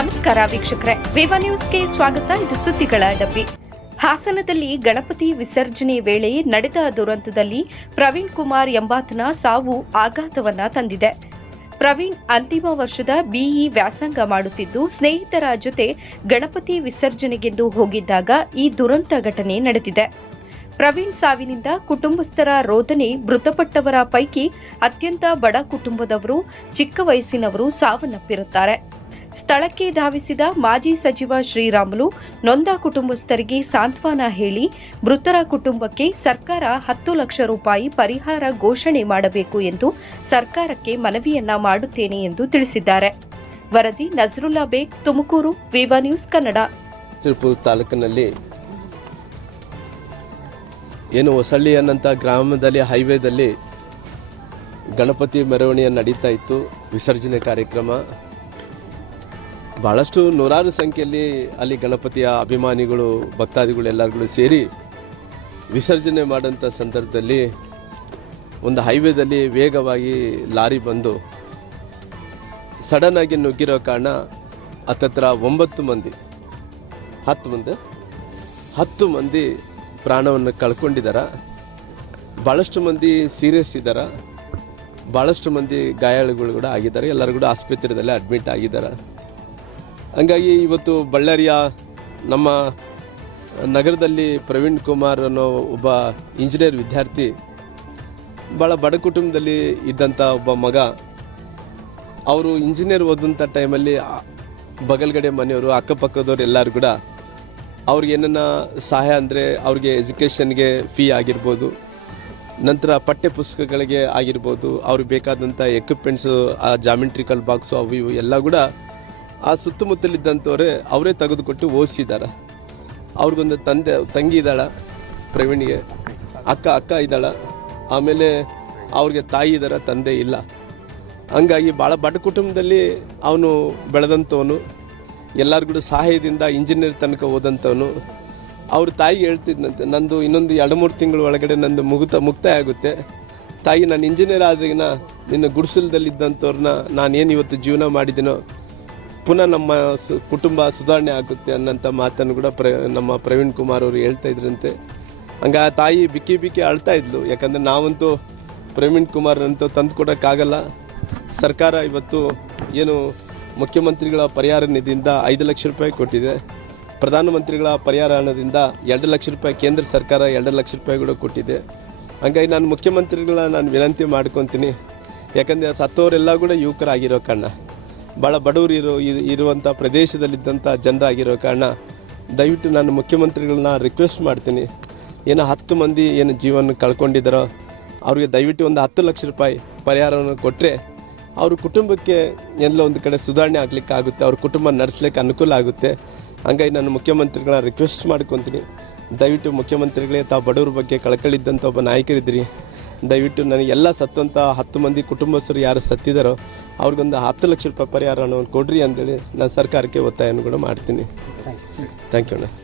ನಮಸ್ಕಾರ ವೀಕ್ಷಕರೇ. ವಿವ ನ್ಯೂಸ್ಗೆ ಸ್ವಾಗತ. ಇದು ಸುದ್ದಿಗಳ ಡಬ್ಬಿ. ಹಾಸನದಲ್ಲಿ ಗಣಪತಿ ವಿಸರ್ಜನೆ ವೇಳೆ ನಡೆದ ದುರಂತದಲ್ಲಿ ಪ್ರವೀಣ್ ಕುಮಾರ್ ಎಂಬಾತನ ಸಾವು ಆಘಾತವನ್ನ ತಂದಿದೆ. ಪ್ರವೀಣ್ ಅಂತಿಮ ವರ್ಷದ ಬಿಇ ವ್ಯಾಸಂಗ ಮಾಡುತ್ತಿದ್ದು, ಸ್ನೇಹಿತರ ಜೊತೆ ಗಣಪತಿ ವಿಸರ್ಜನೆಗೆಂದು ಹೋಗಿದ್ದಾಗ ಈ ದುರಂತ ಘಟನೆ ನಡೆದಿದೆ. ಪ್ರವೀಣ್ ಸಾವಿನಿಂದ ಕುಟುಂಬಸ್ಥರ ರೋದನೆ ಮೃತಪಟ್ಟವರ ಪೈಕಿ ಅತ್ಯಂತ ಬಡ ಕುಟುಂಬದವರು, ಚಿಕ್ಕ ವಯಸ್ಸಿನವರು ಸಾವನ್ನಪ್ಪಿರುತ್ತಾರೆ. ಸ್ಥಳಕ್ಕೆ ಧಾವಿಸಿದ ಮಾಜಿ ಸಚಿವ ಶ್ರೀರಾಮುಲು ನೊಂದ ಕುಟುಂಬಸ್ಥರಿಗೆ ಸಾಂತ್ವನ ಹೇಳಿ ಮೃತರ ಕುಟುಂಬಕ್ಕೆ ಸರ್ಕಾರ ಹತ್ತು ಲಕ್ಷ ರೂಪಾಯಿ ಪರಿಹಾರ ಘೋಷಣೆ ಮಾಡಬೇಕು ಎಂದು ಸರ್ಕಾರಕ್ಕೆ ಮನವಿಯನ್ನ ಮಾಡುತ್ತೇನೆ ಎಂದು ತಿಳಿಸಿದ್ದಾರೆ. ವರದಿ ನಜರುಲ್ಲಾ ಬೇಗ್, ತುಮಕೂರು, ವಿವಾ ನ್ಯೂಸ್ ಕನ್ನಡ. ಸಿರ್ಪುರ್ ತಾಲೂಕಿನಲ್ಲಿ ಏನು ಹೊಸಳ್ಳಿ ಅನ್ನಂಥ ಗ್ರಾಮದಲ್ಲಿ ಹೈವೇದಲ್ಲಿ ಗಣಪತಿ ಮೆರವಣಿಗೆ ನಡೀತಾ ಇತ್ತು. ವಿಸರ್ಜನೆ ಕಾರ್ಯಕ್ರಮ. ಭಾಳಷ್ಟು ನೂರಾರು ಸಂಖ್ಯೆಯಲ್ಲಿ ಅಲ್ಲಿ ಗಣಪತಿಯ ಅಭಿಮಾನಿಗಳು, ಭಕ್ತಾದಿಗಳು ಎಲ್ಲರೂ ಸೇರಿ ವಿಸರ್ಜನೆ ಮಾಡೋಂಥ ಸಂದರ್ಭದಲ್ಲಿ ಒಂದು ಹೈವೇದಲ್ಲಿ ವೇಗವಾಗಿ ಲಾರಿ ಬಂದು ಸಡನ್ನಾಗಿ ನುಗ್ಗಿರೋ ಕಾರಣ ಹತ್ತತ್ರ ಒಂಬತ್ತು ಮಂದಿ, ಹತ್ತು ಮಂದಿ ಹತ್ತು ಮಂದಿ ಪ್ರಾಣವನ್ನು ಕಳ್ಕೊಂಡಿದ್ದಾರೆ ಭಾಳಷ್ಟು ಮಂದಿ ಸೀರಿಯಸ್ ಇದ್ದಾರೆ ಭಾಳಷ್ಟು ಮಂದಿ ಗಾಯಾಳುಗಳು ಕೂಡ ಆಗಿದ್ದಾರೆ. ಎಲ್ಲರೂ ಕೂಡ ಆಸ್ಪತ್ರೆಯಲ್ಲಿ ಅಡ್ಮಿಟ್ ಆಗಿದ್ದಾರೆ. ಹಂಗಾಗಿ ಇವತ್ತು ಬಳ್ಳಾರಿಯ ನಮ್ಮ ನಗರದಲ್ಲಿ ಪ್ರವೀಣ್ ಕುಮಾರ್ ಅನ್ನೋ ಒಬ್ಬ ಇಂಜಿನಿಯರ್ ವಿದ್ಯಾರ್ಥಿ ಭಾಳ ಬಡ ಕುಟುಂಬದಲ್ಲಿ ಇದ್ದಂಥ ಒಬ್ಬ ಮಗ. ಅವರು ಇಂಜಿನಿಯರ್ ಓದಂಥ ಟೈಮಲ್ಲಿ ಬಗಲ್ಗಡೆ ಮನೆಯವರು, ಅಕ್ಕಪಕ್ಕದವ್ರು ಎಲ್ಲರೂ ಕೂಡ ಅವ್ರಿಗೆ ಏನನ್ನ ಸಹಾಯ ಅಂದರೆ ಅವ್ರಿಗೆ ಎಜುಕೇಷನ್ಗೆ ಫೀ ಆಗಿರ್ಬೋದು, ನಂತರ ಪಠ್ಯ ಪುಸ್ತಕಗಳಿಗೆ ಆಗಿರ್ಬೋದು, ಅವ್ರಿಗೆ ಬೇಕಾದಂಥ ಎಕ್ವಿಪ್ಮೆಂಟ್ಸು ಆ ಜಾಮಿಟ್ರಿಕಲ್ ಬಾಕ್ಸು ಅವು ಇವು ಎಲ್ಲ ಕೂಡ ಆ ಸುತ್ತಮುತ್ತಲಿದ್ದಂಥವ್ರೆ ಅವರೇ ತೆಗೆದುಕೊಟ್ಟು ಓದಿಸಿದ್ದಾರೆ. ಅವ್ರಿಗೊಂದು ತಂದೆ, ತಂಗಿ ಇದ್ದಾಳೆ, ಪ್ರವೀಣ್ಗೆ. ಅಕ್ಕ ಅಕ್ಕ ಇದ್ದಾಳೆ. ಆಮೇಲೆ ಅವ್ರಿಗೆ ತಾಯಿ ಇದ್ದಾರ, ತಂದೆ ಇಲ್ಲ. ಹಂಗಾಗಿ ಭಾಳ ಬಡ ಕುಟುಂಬದಲ್ಲಿ ಅವನು ಬೆಳೆದಂಥವನು. ಎಲ್ಲರಿಗೂ ಸಹಾಯದಿಂದ ಇಂಜಿನಿಯರ್ ತನಕ ಹೋದಂಥವನು. ಅವ್ರ ತಾಯಿ ಹೇಳ್ತಿದ್ದಂತೆ ನಂದು ಇನ್ನೊಂದು ಎರಡು, ಮೂರು ತಿಂಗಳ ಒಳಗಡೆ ನಂದು ಮುಗಿತ ಮುಕ್ತಾಯ ಆಗುತ್ತೆ ತಾಯಿ, ನಾನು ಇಂಜಿನಿಯರ್ ಆದ್ರಿಗಿನ ನಿನ್ನ ಗುಡಿಸಲದಲ್ಲಿದ್ದಂಥವ್ರನ್ನ ನಾನೇನು ಇವತ್ತು ಜೀವನ ಮಾಡಿದ್ದೀನೋ ಪುನಃ ನಮ್ಮ ಕುಟುಂಬ ಸುಧಾರಣೆ ಆಗುತ್ತೆ ಅನ್ನೋಂಥ ಮಾತನ್ನು ಕೂಡ ಪ್ರ, ನಮ್ಮ ಪ್ರವೀಣ್ ಕುಮಾರ್ ಅವರು ಹೇಳ್ತಾ ಇದ್ರಂತೆ. ಹಂಗೆ ಆ ತಾಯಿ ಬಿಕ್ಕಿ ಬಿಕ್ಕಿ ಅಳ್ತಾ ಇದ್ಲು. ಯಾಕಂದರೆ ನಾವಂತೂ ಪ್ರವೀಣ್ ಕುಮಾರ್ ಅಂತೂ ತಂದು ಕೊಡೋಕ್ಕಾಗಲ್ಲ. ಸರ್ಕಾರ ಇವತ್ತು ಏನು ಮುಖ್ಯಮಂತ್ರಿಗಳ ಪರಿಹಾರ ನಿಧಿಯಿಂದ ಐದು ಲಕ್ಷ ರೂಪಾಯಿ ಕೊಟ್ಟಿದೆ. ಪ್ರಧಾನಮಂತ್ರಿಗಳ ಪರಿಹಾರ ಹಣದಿಂದ ಎರಡು ಲಕ್ಷ ರೂಪಾಯಿ, ಕೇಂದ್ರ ಸರ್ಕಾರ ಎರಡು ಲಕ್ಷ ರೂಪಾಯಿ ಕೂಡ ಕೊಟ್ಟಿದೆ. ಹಂಗಾಗಿ ನಾನು ಮುಖ್ಯಮಂತ್ರಿಗಳ ನಾನು ವಿನಂತಿ ಮಾಡ್ಕೊತೀನಿ. ಯಾಕಂದರೆ ಸತ್ತೋರೆಲ್ಲ ಕೂಡ ಯುವಕರಾಗಿರೋ ಕಾರಣ. ಭಾಳ ಬಡವರು ಇರೋ ಇರುವಂಥ ಪ್ರದೇಶದಲ್ಲಿದ್ದಂಥ ಜನರಾಗಿರೋ ಕಾರಣ ದಯವಿಟ್ಟು ನಾನು ಮುಖ್ಯಮಂತ್ರಿಗಳನ್ನ ರಿಕ್ವೆಸ್ಟ್ ಮಾಡ್ತೀನಿ. ಏನೋ ಹತ್ತು ಮಂದಿ ಏನು ಜೀವನ ಕಳ್ಕೊಂಡಿದ್ದಾರೋ, ಅವ್ರಿಗೆ ದಯವಿಟ್ಟು ಒಂದು ಹತ್ತು ಲಕ್ಷ ರೂಪಾಯಿ ಪರಿಹಾರವನ್ನು ಕೊಟ್ಟರೆ ಅವ್ರ ಕುಟುಂಬಕ್ಕೆ ಎಲ್ಲ ಒಂದು ಕಡೆ ಸುಧಾರಣೆ ಆಗಲಿಕ್ಕೆ ಆಗುತ್ತೆ ಅವ್ರ ಕುಟುಂಬ ನಡೆಸ್ಲಿಕ್ಕೆ ಅನುಕೂಲ ಆಗುತ್ತೆ. ಹಂಗಾಗಿ ನಾನು ಮುಖ್ಯಮಂತ್ರಿಗಳನ್ನ ರಿಕ್ವೆಸ್ಟ್ ಮಾಡ್ಕೊತೀನಿ. ದಯವಿಟ್ಟು ಮುಖ್ಯಮಂತ್ರಿಗಳೇ, ತಾವು ಬಡವ್ರ ಬಗ್ಗೆ ಕಳಕಳಿದ್ದಂಥ ಒಬ್ಬ ನಾಯಕರಿದ್ದೀರಿ. ದಯವಿಟ್ಟು ನನಗೆ ಎಲ್ಲ ಸತ್ತಂಥ ಹತ್ತು ಮಂದಿ ಕುಟುಂಬಸ್ಥರು ಯಾರು ಸತ್ತಿದ್ದಾರೋ ಅವ್ರಿಗೊಂದು ಹತ್ತು ಲಕ್ಷ ರೂಪಾಯಿ ಪರಿಹಾರವನ್ನು ಕೊಡ್ರಿ ಅಂತೇಳಿ ನಾನು ಸರ್ಕಾರಕ್ಕೆ ಒತ್ತಾಯವನ್ನು ಕೂಡ ಮಾಡ್ತೀನಿ. ಥ್ಯಾಂಕ್ ಯು ಅಣ್ಣ.